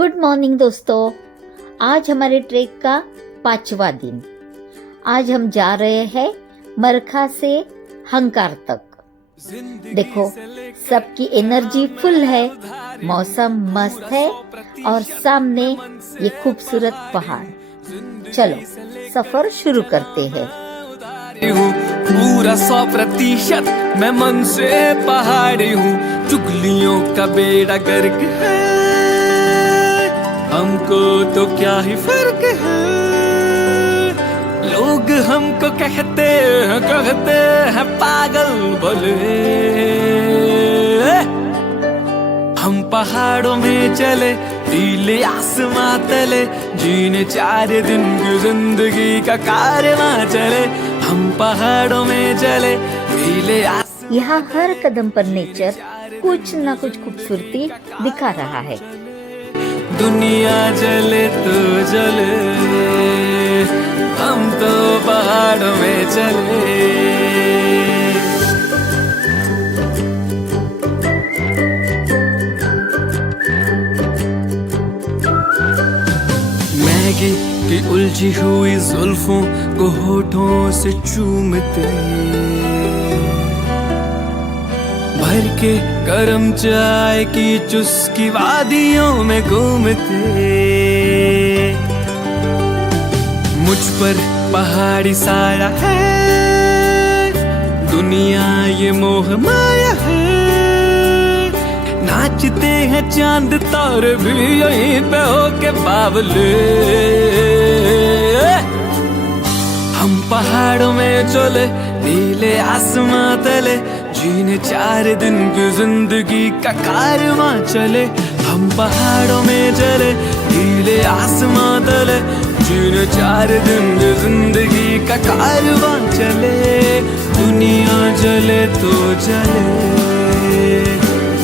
Good morning दोस्तों। आज हमारे ट्रेक का 5वां दिन। आज हम जा रहे हैं मरखा से हंकार तक। देखो, सबकी एनर्जी फुल है, मौसम मस्त है और सामने ये खूबसूरत पहाड़। चलो सफर शुरू करते हैं। पूरा 100% मैं मन से पहाड़ी हूँ। चुगलियों का बेड़ा गर्क है, हमको तो क्या ही फर्क है। लोग हमको कहते हैं पागल भले। हम पहाड़ों में चले, नीले आसमां तले, जीने 4 दिन की जिंदगी का कारवां चले। हम पहाड़ों में चले, नीले यहाँ हर कदम पर नेचर कुछ न कुछ खूबसूरती दिखा रहा है। दुनिया जले तो जले, हम तो पहाड़ों में चले। मैगी की उलझी हुई जुल्फों को होठों से चूमते, भर के गरम चाय की चुस्की वादियों में घूमते। मुझ पर पहाड़ी साया है, दुनिया ये मोह माया है। नाचते हैं चांद तारे भी यहीं पे होके बावले। हम पहाड़ों में चले, नीले आसमां तले, जीने 4 दिन की जिंदगी का कारवां चले। हम पहाड़ों में चले, नीले आसमां तले, जीने 4 दिन की जिंदगी का कारवां चले। दुनिया जले तो जले,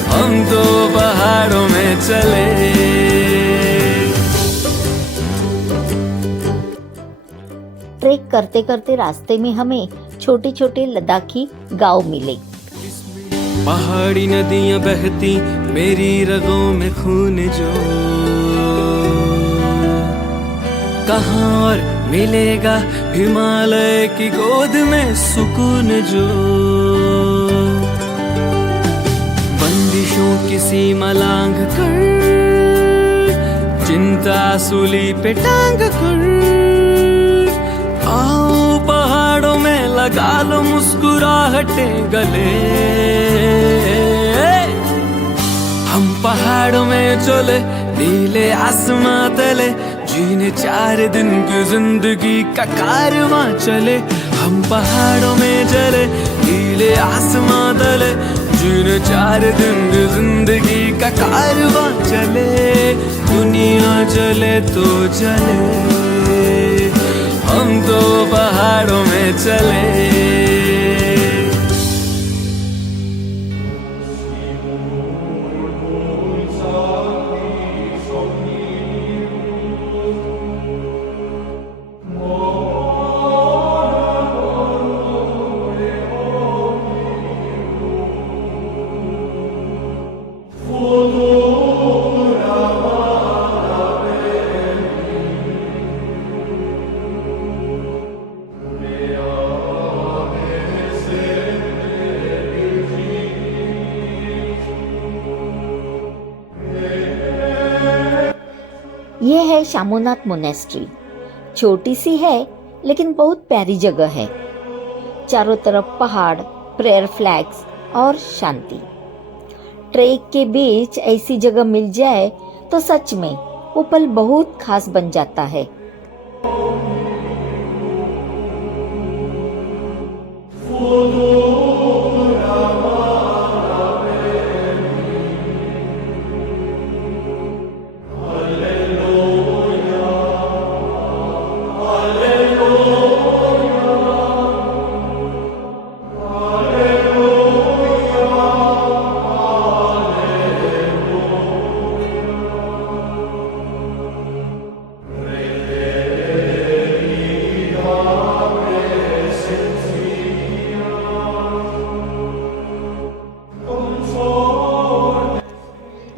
हम तो पहाड़ों में चले। ट्रेक करते करते रास्ते में हमें छोटे छोटे लद्दाखी गांव मिले। पहाड़ी नदियां बहती मेरी रगों में खून जो, कहाँ और मिलेगा हिमालय की गोद में सुकून जो। बंदिशों की सीमा लांघ कर, चिंता सूली पे टांग कर, आओ पहाड़ों में लगा लो मुस्कुराहटें गले। हम पहाड़ों में चले, नीले आसमां तले, जीने 4 दिन की जिंदगी का कारवां चले। हम पहाड़ों में चले, नीले आसमां तले, जीने 4 दिन की जिंदगी का कारवां चले। दुनिया चले तो चले, हम तो पहाड़ों में चले। ये है शामोनाथ मोनेस्ट्री। छोटी सी है लेकिन बहुत प्यारी जगह है। चारों तरफ पहाड़, प्रेयर फ्लैग्स और शांति। ट्रेक के बीच ऐसी जगह मिल जाए तो सच में वो पल बहुत खास बन जाता है।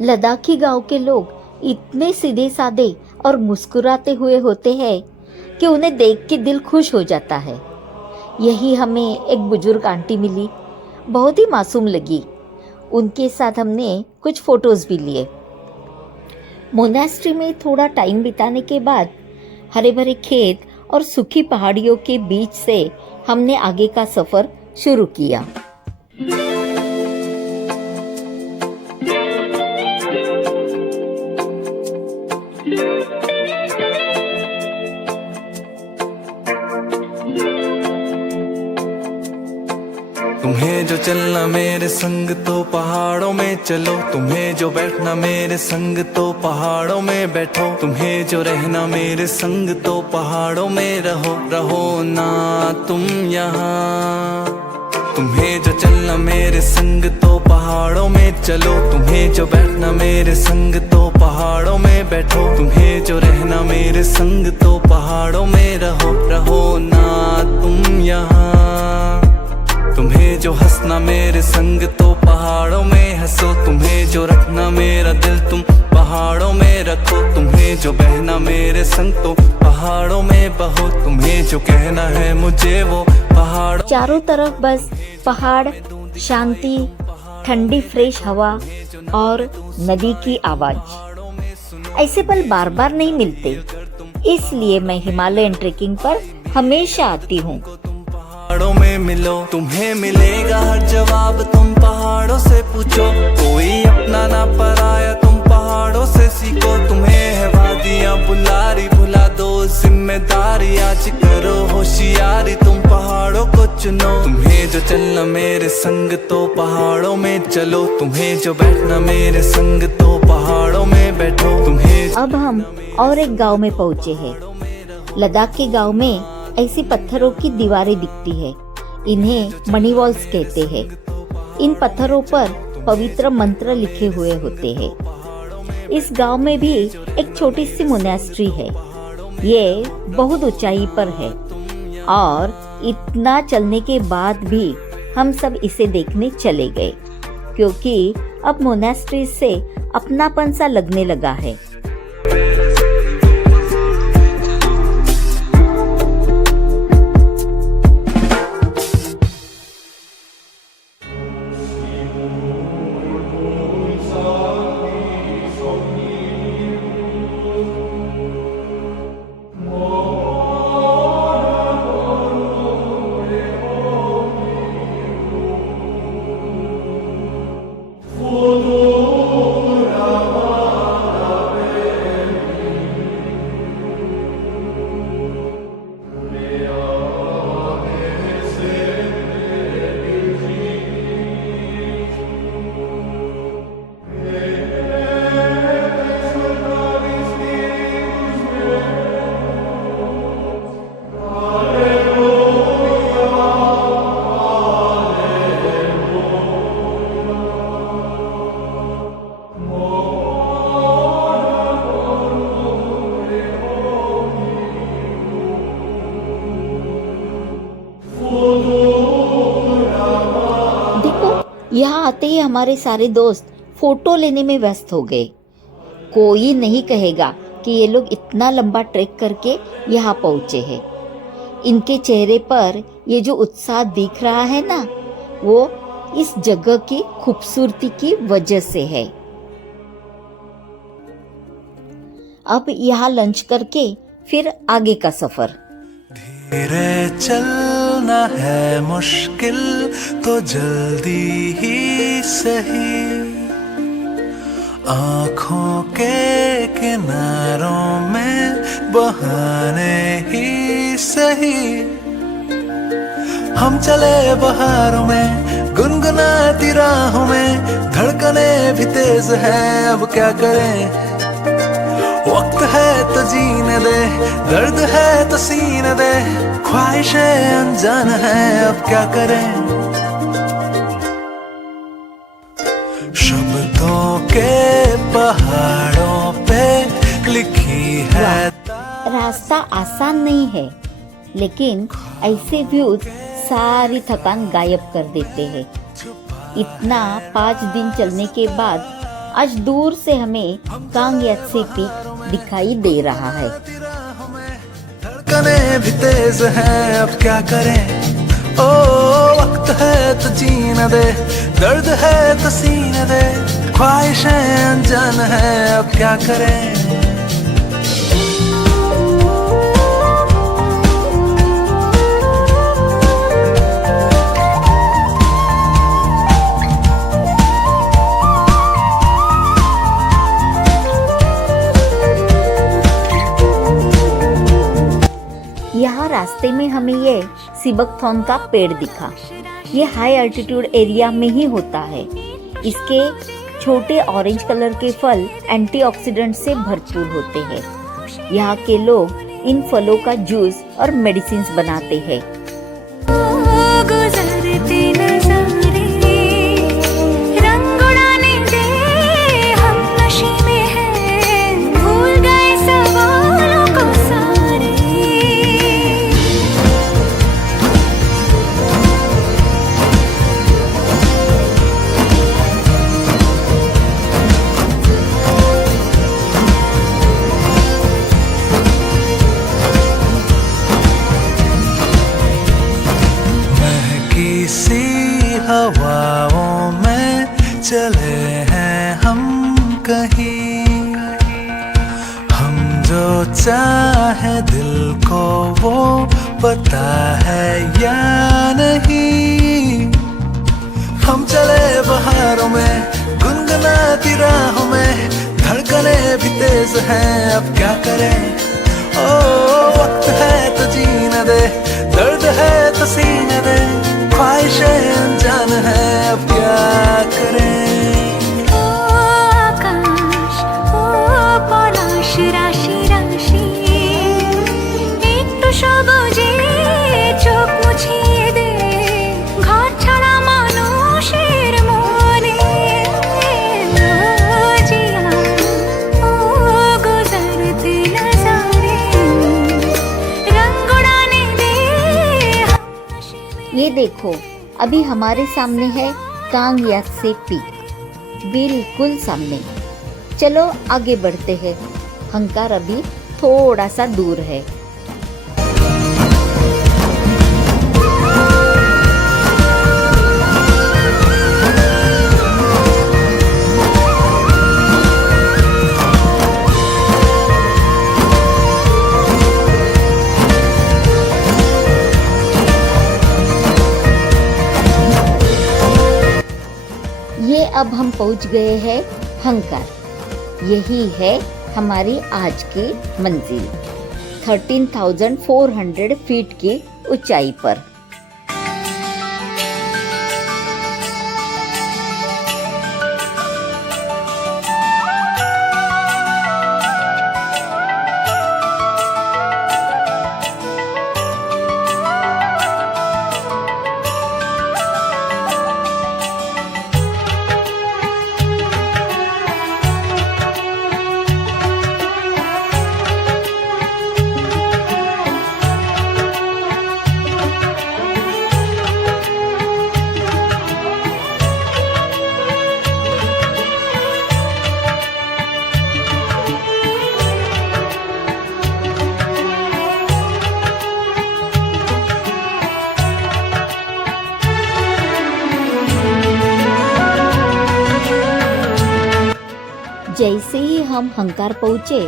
लद्दाखी गांव के लोग इतने सीधे साधे और मुस्कुराते हुए होते हैं कि उन्हें देख के दिल खुश हो जाता है। यही हमें एक बुजुर्ग आंटी मिली, बहुत ही मासूम लगी। उनके साथ हमने कुछ फोटोज़ भी लिए। मोनास्ट्री में थोड़ा टाइम बिताने के बाद हरे भरे खेत और सूखी पहाड़ियों के बीच से हमने आगे का सफ़र शुरू किया। तुम्हें जो चलना मेरे संग तो पहाड़ों में चलो, तुम्हें जो बैठना मेरे संग तो पहाड़ों में बैठो, तुम्हें जो रहना मेरे संग तो पहाड़ों में रहो, रहो ना तुम यहाँ। तुम्हें जो चलना मेरे संग तो पहाड़ों में चलो, तुम्हें जो बैठना मेरे संग तो पहाड़ों में बैठो, तुम्हें जो रहना मेरे संग तो पहाड़ों में रहो, रहो ना तुम यहाँ। तुम्हें जो हंसना मेरे संग तो पहाड़ों में हंसो, तुम्हें जो रखना मेरा दिल तुम पहाड़ों में रखो, तुम्हें जो बहना मेरे संग तो पहाड़ों में बहो, तुम्हें जो कहना है मुझे वो पहाड़। चारों तरफ बस पहाड़, शांति, ठंडी फ्रेश हवा और नदी की आवाज। ऐसे पल बार बार नहीं मिलते, इसलिए मैं हिमालयन ट्रेकिंग पर हमेशा आती हूँ। पहाड़ों में मिलो, तुम्हें मिलेगा हर जवाब, तुम पहाड़ों से पूछो, कोई अपना ना पराया, तुम पहाड़ों से सीखो। तुम्हें है वादियां बुलारी, भुला दो जिम्मेदारी, आज करो होशियारी, तुम पहाड़ों को चुनो। तुम्हें जो चलना मेरे संग तो पहाड़ों में चलो, तुम्हें जो बैठना मेरे संग तो पहाड़ों में बैठो, तुम्हें। अब हम और एक गांव में पहुँचे हैं। लद्दाख के गांव में ऐसी पत्थरों की दीवारें दिखती है, इन्हें मनी वॉल्स कहते हैं। इन पत्थरों पर पवित्र मंत्र लिखे हुए होते हैं। इस गांव में भी एक छोटी सी मोनास्ट्री है। ये बहुत ऊंचाई पर है और इतना चलने के बाद भी हम सब इसे देखने चले गए, क्योंकि अब मोनास्ट्री से अपनापन सा लगने लगा है। यहाँ आते ही हमारे सारे दोस्त फोटो लेने में व्यस्त हो गए। कोई नहीं कहेगा कि ये लोग इतना लंबा ट्रैक करके यहाँ पहुँचे हैं। इनके चेहरे पर ये जो उत्साह दिख रहा है ना, वो इस जगह की खूबसूरती की वजह से है। अब यहाँ लंच करके फिर आगे का सफर। धीरे चलना है मुश्किल तो जल्दी ही सही, आँखों के किनारों में बहाने ही सही। हम चले बहारों में गुनगुनाती राहों में, धड़कने भी तेज है अब क्या करें। वक्त है तो जीने दे, दर्द है तो सीने दे, ख्वाहिशें अनजान है अब क्या करें। शब्दों के पहाड़ों पे लिखी है। रास्ता आसान नहीं है, लेकिन ऐसे व्यूज सारी थकान गायब कर देते हैं। इतना 5 दिन चलने के बाद आज दूर से हमें कांग यात्से पीक दिखाई दे रहा है। धड़कने भी तेज हैं, अब क्या करें, ओ वक्त है तो जीने दे, दर्द है तो सीने दे, ख्वाहिशें अनजान है, अब क्या करें। यहाँ रास्ते में हमें ये सिबकथॉर्न का पेड़ दिखा। ये हाई अल्टीट्यूड एरिया में ही होता है। इसके छोटे ऑरेंज कलर के फल एंटीऑक्सीडेंट से भरपूर होते हैं। यहाँ के लोग इन फलों का जूस और मेडिसिन बनाते हैं। हवाओं में चले हैं हम कहीं, हम जो चाहे दिल को वो पता है या नहीं। हम चले बहारों में गुनगुनाती राहों में, धड़कने भी तेज हैं, अब क्या करें, ओ वक्त है तो जीने दे, दर्द है तो सीने दे, ख्वाहिशें अनजान है, अब क्या करें। ओ आकाश, ओ पलाश राशि राशि, একটু সবুজে চোখ মুছিয়ে দে, ঘর ছাড়া মানুষের মনে, ও জিয়া, ও গুজরতে নজারে, रंग उड़ाने दे। ये देखो, अभी हमारे सामने है कांग यात्से पीक, बिल्कुल सामने। चलो आगे बढ़ते हैं। हंकार अभी थोड़ा सा दूर है। ये अब हम पहुंच गए हैं हंकार। यही है हमारी आज की मंजिल, 13,400 फीट की ऊंचाई पर। जैसे ही हम हंकार पहुँचे,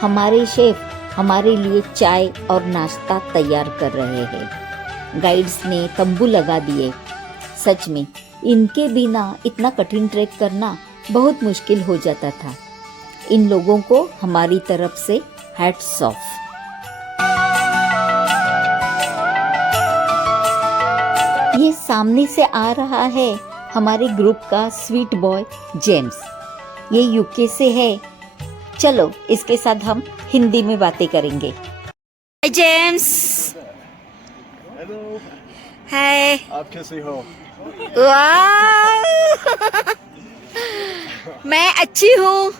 हमारे शेफ हमारे लिए चाय और नाश्ता तैयार कर रहे हैं। गाइड्स ने तंबू लगा दिए। सच में इनके बिना इतना कठिन ट्रैक करना बहुत मुश्किल हो जाता था। इन लोगों को हमारी तरफ से हैट्स ऑफ। ये सामने से आ रहा है हमारे ग्रुप का स्वीट बॉय जेम्स। ये यूके से है। चलो इसके साथ हम हिंदी में बातें करेंगे। हाय जेम्स। हेलो, हाय। आप कैसे हो? वाह मैं अच्छी हूँ।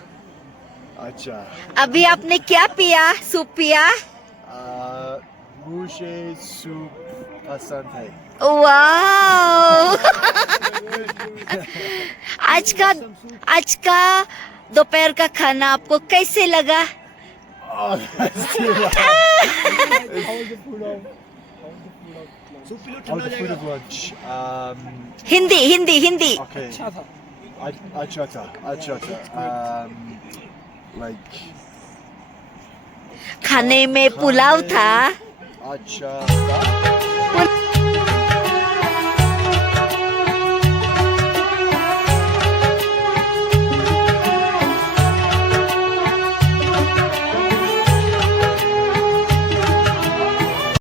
अच्छा, अभी आपने क्या पिया? सूप पिया? मुझे सूप पसंद है. वाओ आज का दोपहर का खाना आपको कैसे लगा? Oh, that's too loud. How was the food of lunch? Hindi Okay. Achata. Like खाने में पुलाव था. achata.